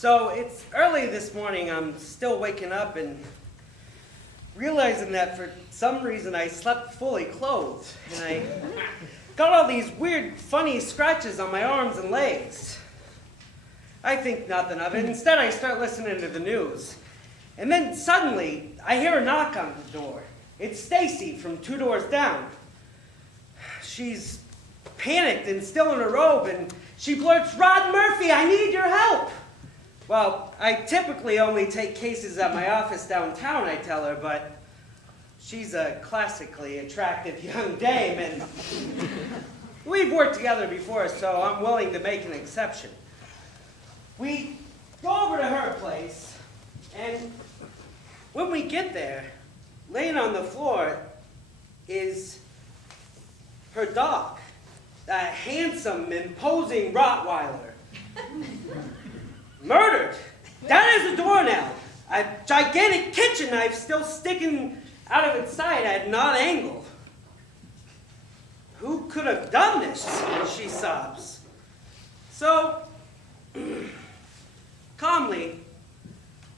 So it's early this morning. I'm still waking up and realizing that for some reason I slept fully clothed. And I got all these weird, funny scratches on my arms and legs. I think nothing of it. Instead, I start listening to the news. And then suddenly, I hear a knock on the door. It's Stacy from 2 doors down. She's panicked and still in her robe, and she blurts, "Rod Murphy, I need your help." Well, I typically only take cases at my office downtown, I tell her, but she's a classically attractive young dame, and we've worked together before, so I'm willing to make an exception. We go over to her place, and when we get there, laying on the floor is her dog, a handsome, imposing Rottweiler. Murdered, dead as a doornail, a gigantic kitchen knife still sticking out of its side at an odd angle. Who could have done this? She sobs. So, calmly,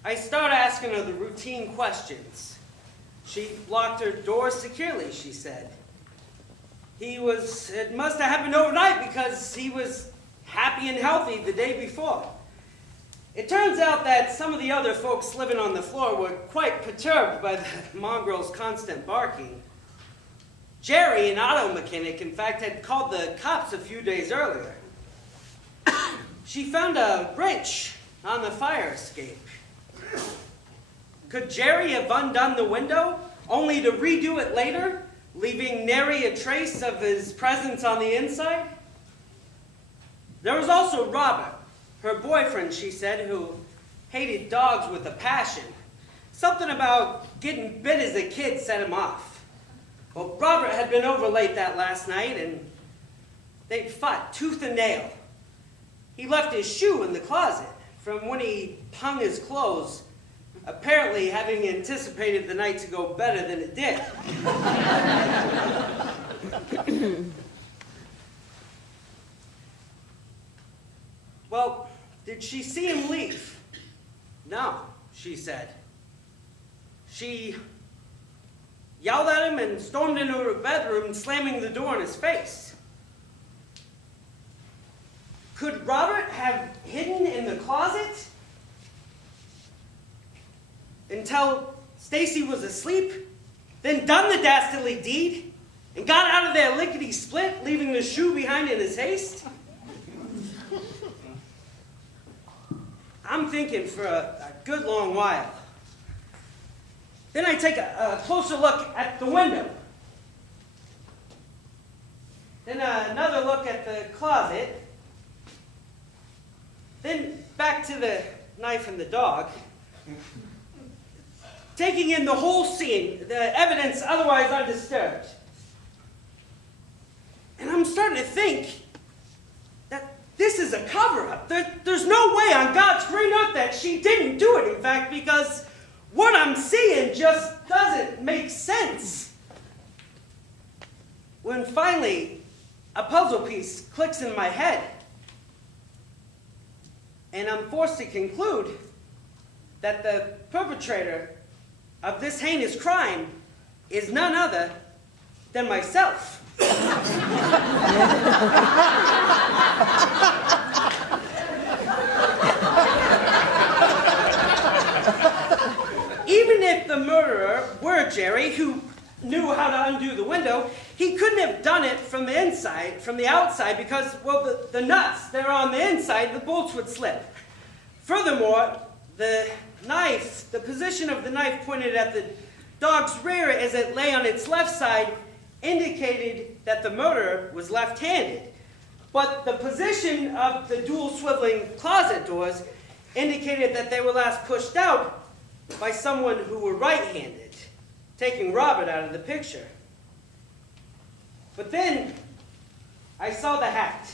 I start asking her the routine questions. She locked her door securely, she said. It must have happened overnight because he was happy and healthy the day before. It turns out that some of the other folks living on the floor were quite perturbed by the mongrel's constant barking. Jerry, an auto mechanic, in fact, had called the cops a few days earlier. She found a wrench on the fire escape. Could Jerry have undone the window, only to redo it later, leaving nary a trace of his presence on the inside? There was also Robert, her boyfriend, she said, who hated dogs with a passion. Something about getting bit as a kid set him off. Well, Robert had been over late that last night, and they'd fought tooth and nail. He left his shoe in the closet from when he hung his clothes, apparently having anticipated the night to go better than it did. Well, did she see him leave? No, she said. She yelled at him and stormed into her bedroom, slamming the door in his face. Could Robert have hidden in the closet until Stacy was asleep, then done the dastardly deed, and got out of there lickety-split, leaving the shoe behind in his haste? I'm thinking for a good long while. Then I take a closer look at the window. Then another look at the closet. Then back to the knife and the dog. Taking in the whole scene, the evidence otherwise undisturbed. And I'm starting to think that this is a cover-up. There's no way on God's green earth that she didn't do it, in fact, because what I'm seeing just doesn't make sense. When finally a puzzle piece clicks in my head, and I'm forced to conclude that the perpetrator of this heinous crime is none other than myself. Even if the murderer were Jerry, who knew how to undo the window, he couldn't have done it from the inside, from the outside, because, well, the nuts, they're on the inside, the bolts would slip. Furthermore, the knife, the position of the knife pointed at the dog's rear as it lay on its left side indicated that the murderer was left-handed. But the position of the dual swiveling closet doors indicated that they were last pushed out by someone who were right-handed, taking Robert out of the picture. But then I saw the hat.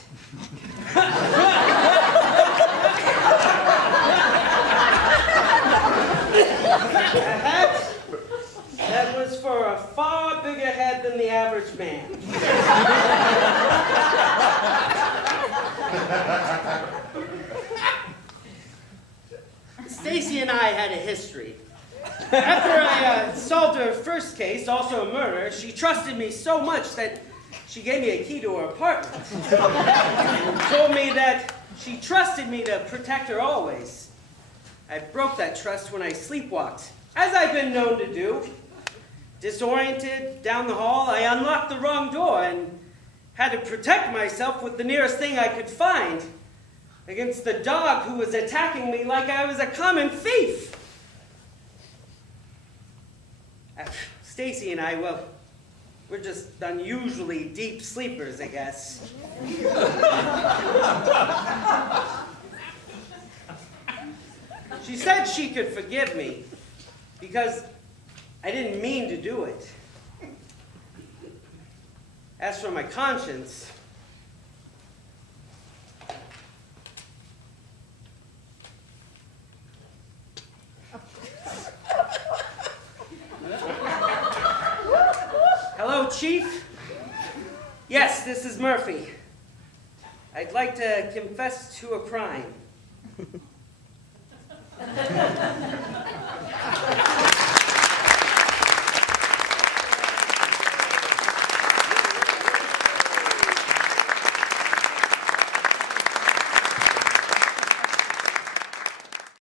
A hat that was for a far bigger head than the average man. Stacy and I had a history. After I solved her first case, also a murder, she trusted me so much that she gave me a key to her apartment. Told me that she trusted me to protect her always. I broke that trust when I sleepwalked, as I've been known to do. Disoriented, down the hall, I unlocked the wrong door and had to protect myself with the nearest thing I could find against the dog who was attacking me like I was a common thief. Stacy and I, well, we're just unusually deep sleepers, I guess. She said she could forgive me because I didn't mean to do it. As for my conscience, hello, Chief? Yes, this is Murphy. I'd like to confess to a crime.